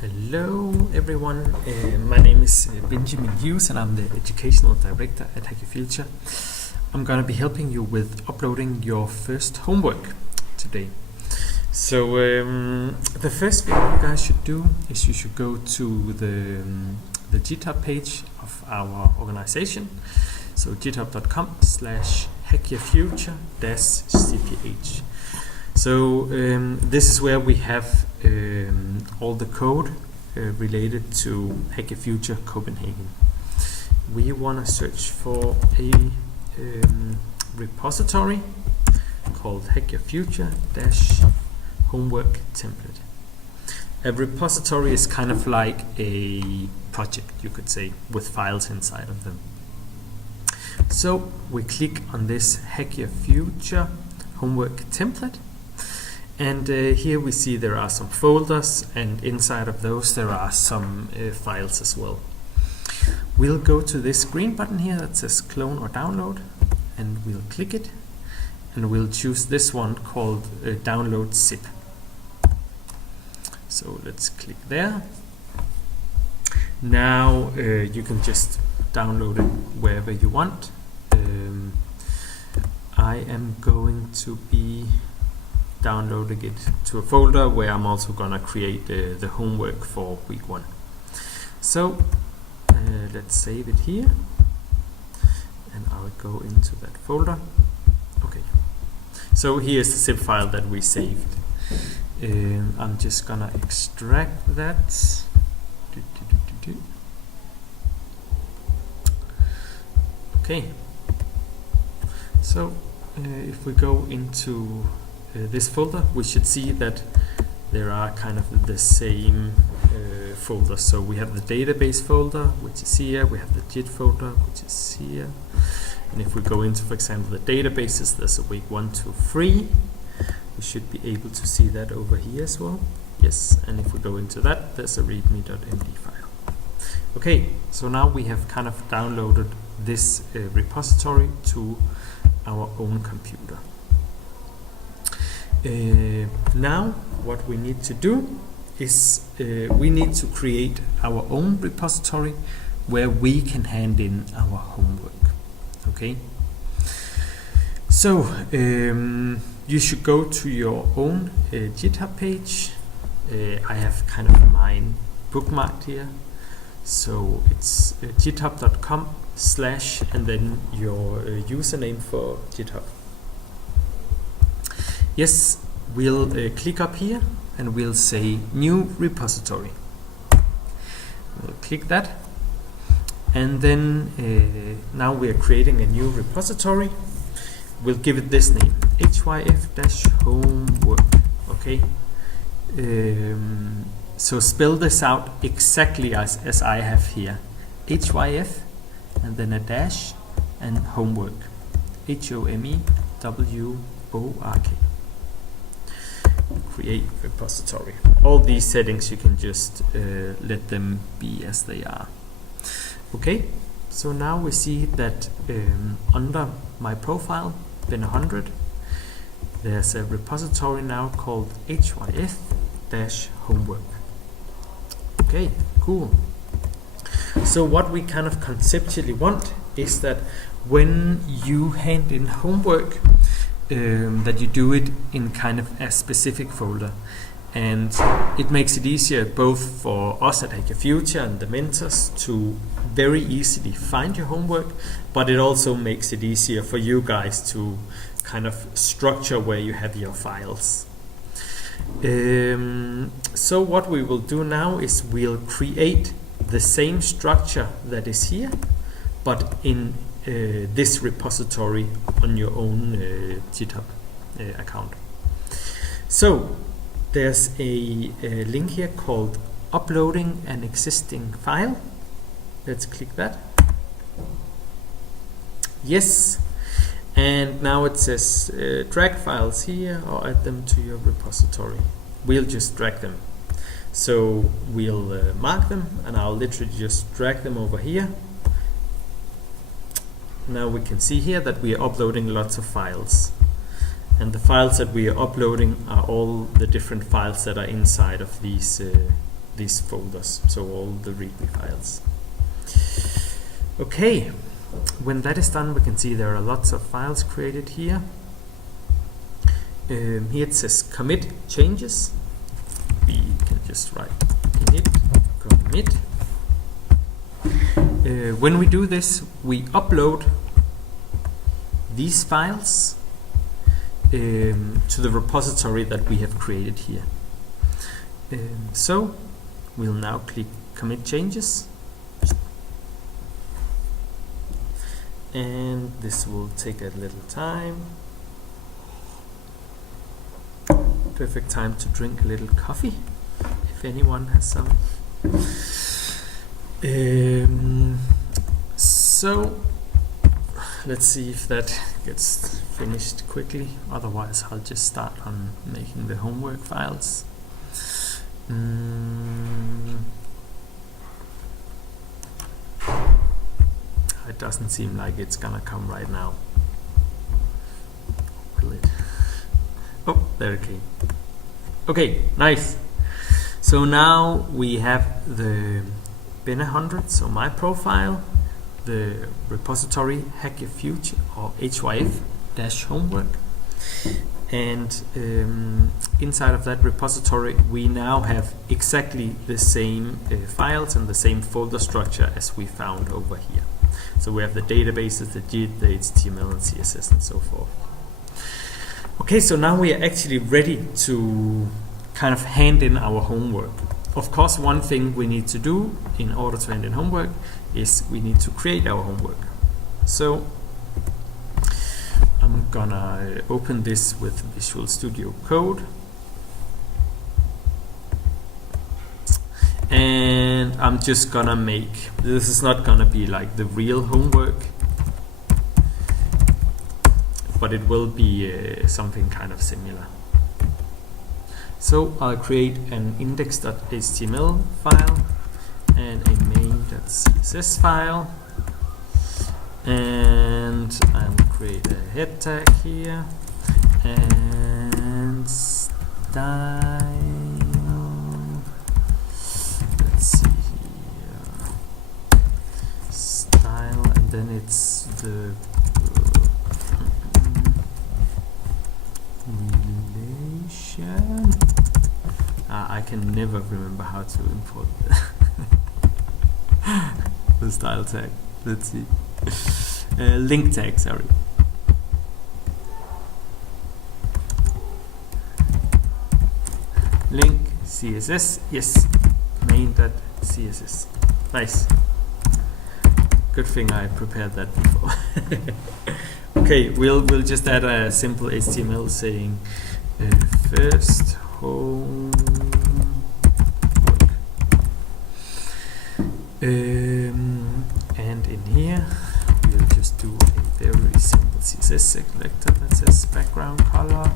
Hello everyone, my name is Benjamin Hughes and I'm the Educational Director at Hack Your Future. I'm going to be helping you with uploading your first homework today. So the first thing you guys should do is you should go to the GitHub page of our organization. So github.com/hackyourfuture-cph. So this is where we have all the code related to Hack Your Future Copenhagen. We want to search for a repository called Hack Your Future-homework template. A repository is kind of like a project, you could say, with files inside of them. So we click on this Hack Your Future homework template. And here we see there are some folders, and inside of those there are some files as well. We'll go to this green button here that says clone or download, and we'll click it, and we'll choose this one called download zip. So let's click there. Now you can just download it wherever you want. I am going to be downloading it to a folder where I'm also gonna create the homework for week 1. So let's save it here, and I'll go into that folder. Okay, so here's the zip file that we saved. I'm just gonna extract that. Okay, so if we go into this folder, we should see that there are kind of the same folders. So we have the database folder, which is here. We have the JIT folder, which is here. And if we go into, for example, the databases, there's a week 1, 2, 3. We should be able to see that over here as well. Yes, and if we go into that, there's a readme.md file. Okay, so now we have kind of downloaded this repository to our own computer. Now what we need to do is we need to create our own repository where we can hand in our homework. Okay, so you should go to your own GitHub page. I have kind of mine bookmarked here, so it's github.com/ and then your username for GitHub. Yes, we'll click up here and we'll say new repository. We'll click that, and then now we're creating a new repository. We'll give it this name, hyf-homework. Okay, so spell this out exactly as I have here, hyf and then a dash and homework, HOMEWORK. Create repository. All these settings you can just let them be as they are. Okay, so now we see that under my profile, Ben100, there's a repository now called hyf-homework. Okay, cool. So what we kind of conceptually want is that when you hand in homework, that you do it in kind of a specific folder, and it makes it easier both for us at Hack Your Future and the mentors to very easily find your homework, but it also makes it easier for you guys to kind of structure where you have your files. So what we will do now is we'll create the same structure that is here, but in this repository on your own GitHub account. So there's a link here called uploading an existing file. Let's click that. Yes, and now it says drag files here or add them to your repository. We'll just drag them. So we'll mark them, and I'll literally just drag them over here. Now we can see here that we are uploading lots of files, and the files that we are uploading are all the different files that are inside of these these folders, so all the README files. Okay, when that is done, we can see there are lots of files created here. Here it says commit changes. We can just write init commit. When we do this, we upload these files to the repository that we have created here. So we'll now click commit changes, and this will take a little time. Perfect time to drink a little coffee, if anyone has some. So let's see if that gets finished quickly. Otherwise, I'll just start on making the homework files. It doesn't seem like it's gonna come right now. Will it? Oh, there it came. Okay, nice. So now we have the bin100, so my profile, the repository Hack Your Future, or HYF-homework, and inside of that repository we now have exactly the same files and the same folder structure as we found over here. So we have the databases, the JIT, the HTML and CSS and so forth. Okay, so now we are actually ready to kind of hand in our homework. Of course, one thing we need to do in order to hand in homework is we need to create our homework. So I'm gonna open this with Visual Studio Code, and I'm just gonna make, this is not gonna be like the real homework, but it will be something kind of similar. So I'll create an index.html file and a main.css file, and I'll create a head tag here and style. Let's see here, style, and then it's the relation. I can never remember how to import the style tag. Let's see. Link tag, sorry. Link CSS, yes. Main.css. Nice. Good thing I prepared that before. Okay, we'll just add a simple HTML saying first homework. And in here we'll just do a very simple CSS selector that says background color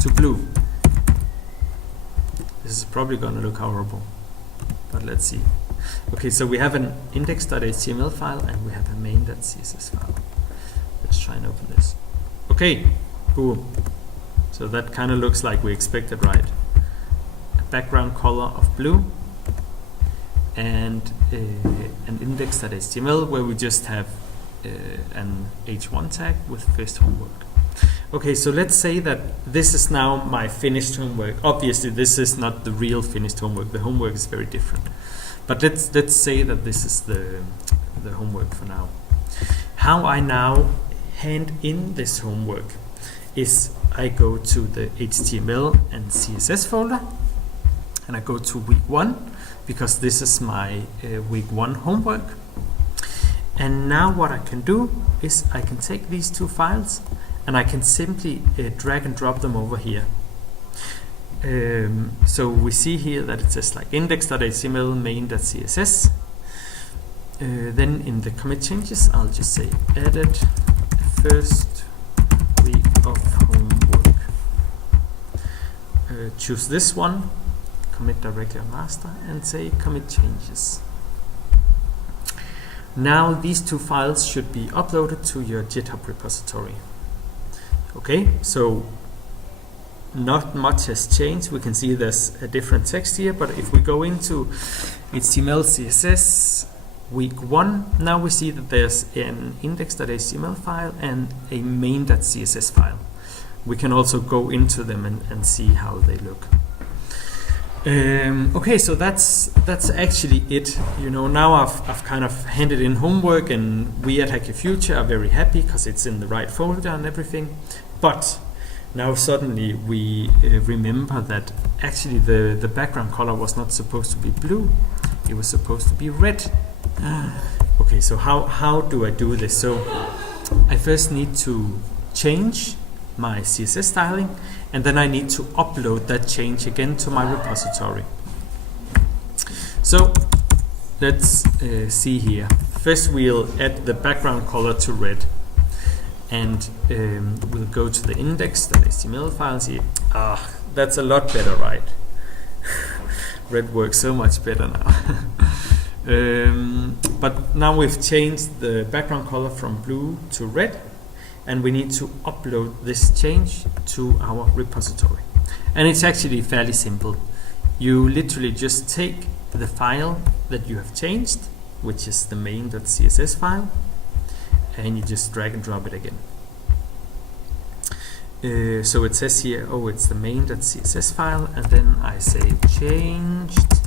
to blue. This is probably gonna look horrible, but let's see. Okay, so we have an index.html file and we have a main.css file. Let's try and open this. Okay, boom. So that kind of looks like we expected, right? A background color of blue and an index.html where we just have an h1 tag with first homework. Okay, so let's say that this is now my finished homework. Obviously, this is not the real finished homework. The homework is very different. But let's say that this is the homework for now. How I now hand in this homework is I go to the HTML and CSS folder, and I go to week 1 because this is my week 1 homework. And now what I can do is I can take these two files and I can simply drag and drop them over here. So we see here that it says like index.html, main.css. Then in the commit changes, I'll just say edit first week of homework. Choose this one, commit directly on master, and say commit changes. Now these two files should be uploaded to your GitHub repository. Okay, so not much has changed. We can see there's a different text here, but if we go into HTML CSS week 1, now we see that there's an index.html file and a main.css file. We can also go into them and see how they look. Okay, so that's actually it. You know, now I've kind of handed in homework, and we at Hack Your Future are very happy because it's in the right folder and everything. But now suddenly we remember that actually the background color was not supposed to be blue; it was supposed to be red. Okay, so how do I do this? So I first need to change my CSS styling, and then I need to upload that change again to my repository. So let's see here. First we'll add the background color to red, and we'll go to the index.html file and see, that's a lot better, right? Red works so much better now. But now we've changed the background color from blue to red, and we need to upload this change to our repository. And it's actually fairly simple. You literally just take the file that you have changed, which is the main.css file, and you just drag and drop it again. So it says here, it's the main.css file, and then I say changed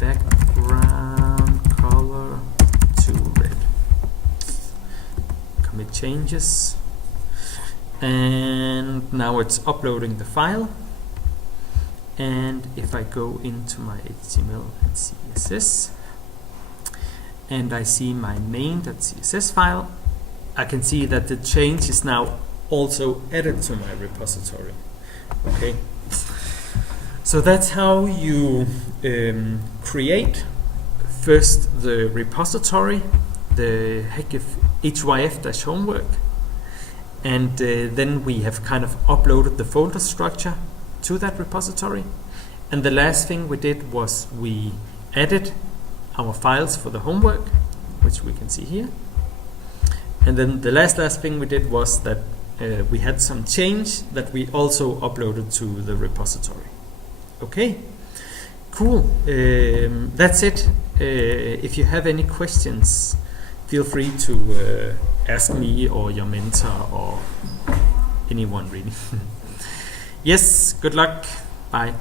background color to red. Commit changes. And now it's uploading the file, and if I go into my HTML and CSS and I see my main.css file, I can see that the change is now also added to my repository. Okay, so that's how you create first the repository, the hyf-homework, and then we have kind of uploaded the folder structure to that repository. And the last thing we did was we added our files for the homework, which we can see here. And then the last thing we did was that we had some change that we also uploaded to the repository. Okay, cool. That's it. If you have any questions, feel free to ask me or your mentor or anyone really. Yes, good luck. Bye.